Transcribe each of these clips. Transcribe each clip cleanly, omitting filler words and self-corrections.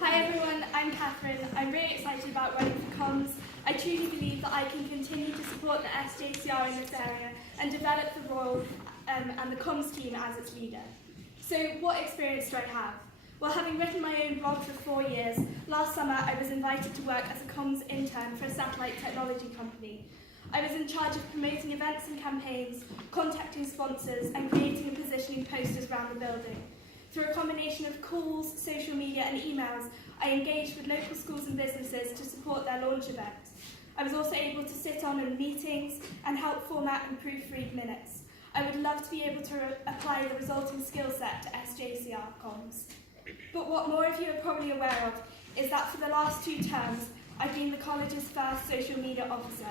Hi everyone, I'm Catherine. I'm really excited about running for comms. I truly believe that I can continue to support the SJCR in this area and develop the role and the comms team as its leader. So what experience do I have? Well, having written my own blog for 4 years, last summer I was invited to work as a comms intern for a satellite technology company. I was in charge of promoting events and campaigns, contacting sponsors and creating and positioning posters around the building. Through a combination of calls, social media and emails, I engaged with local schools and businesses to support their launch events. I was also able to sit on in meetings and help format and proofread minutes. I would love to be able to apply the resulting skill set to SJCR comms. But what more of you are probably aware of is that for the last 2 terms, I've been the college's first social media officer.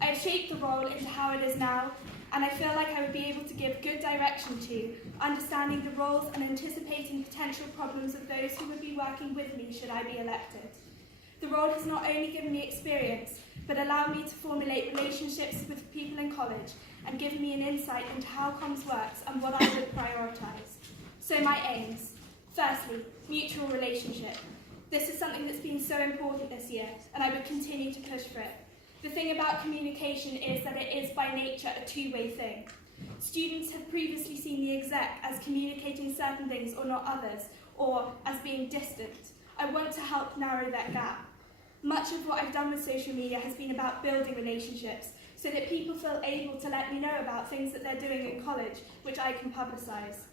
I have shaped the role into how it is now, and I feel like I would be able to give good direction to, understanding the roles and anticipating potential problems of those who would be working with me should I be elected. The role has not only given me experience, but allowed me to formulate relationships with people in college and given me an insight into how comms works and what I would prioritise. So my aims. Firstly, mutual relationship. This is something that's been so important this year, and I would continue to push for it. The thing about communication is that it is by nature a two-way thing. Students have previously seen the exec as communicating certain things or not others, or as being distant. I want to help narrow that gap. Much of what I've done with social media has been about building relationships, so that people feel able to let me know about things that they're doing in college, which I can publicise.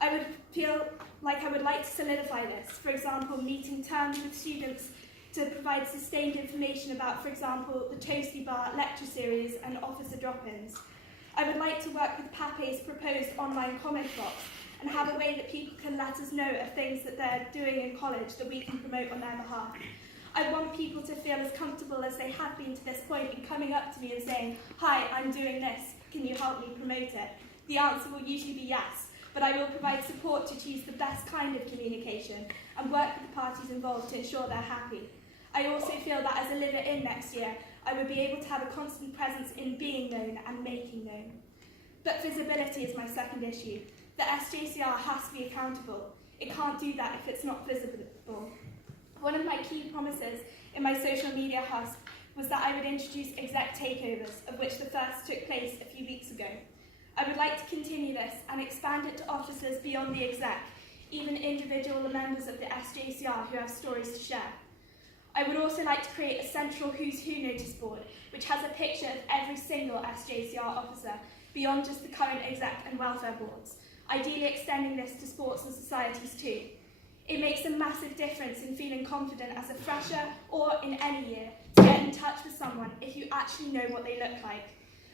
I would feel like I would like to solidify this, for example, meeting terms with students to provide sustained information about, for example, the Toasty Bar lecture series and officer drop-ins. I would like to work with PAPE's proposed online comment box and have a way that people can let us know of things that they're doing in college that we can promote on their behalf. I want people to feel as comfortable as they have been to this point in coming up to me and saying, "Hi, I'm doing this, can you help me promote it?" The answer will usually be yes, but I will provide support to choose the best kind of communication and work with the parties involved to ensure they're happy. I also feel that as a liver in next year, I would be able to have a constant presence in being known and making known. But visibility is my second issue. The SJCR has to be accountable. It can't do that if it's not visible. One of my key promises in my social media Hust was that I would introduce exec takeovers, of which the first took place a few weeks ago. I would like to continue this and expand it to officers beyond the exec, even individual members of the SJCR who have stories to share. I would also like to create a central Who's Who notice board, which has a picture of every single SJCR officer, beyond just the current exec and welfare boards, ideally extending this to sports and societies too. It makes a massive difference in feeling confident as a fresher or in any year to get in touch with someone if you actually know what they look like.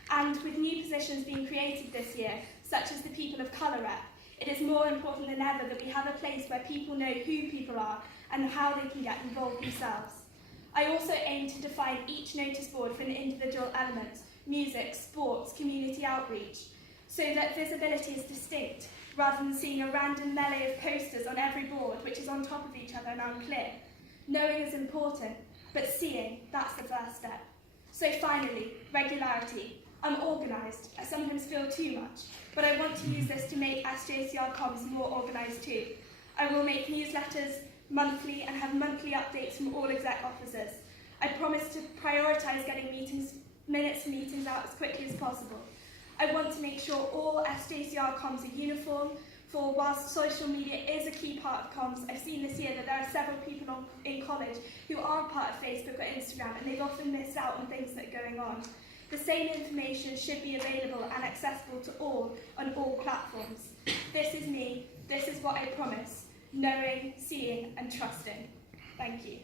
And with new positions being created this year, such as the People of Colour rep, it is more important than ever that we have a place where people know who people are and how they can get involved themselves. I also aim to define each notice board for an individual element, music, sports, community outreach, so that visibility is distinct, rather than seeing a random melee of posters on every board which is on top of each other and unclear. Knowing is important, but seeing, that's the first step. So finally, regularity. I'm organised. I sometimes feel too much, but I want to use this to make SJCR comms more organised too. I will make newsletters monthly and have monthly updates from all exec officers. I promise to prioritise getting minutes from meetings out as quickly as possible. I want to make sure all SJCR comms are uniform, for whilst social media is a key part of comms, I've seen this year that there are several people in college who aren't part of Facebook or Instagram, and they've often missed out on things that are going on. The same information should be available and accessible to all on all platforms. This is me, this is what I promise, knowing, seeing and trusting. Thank you.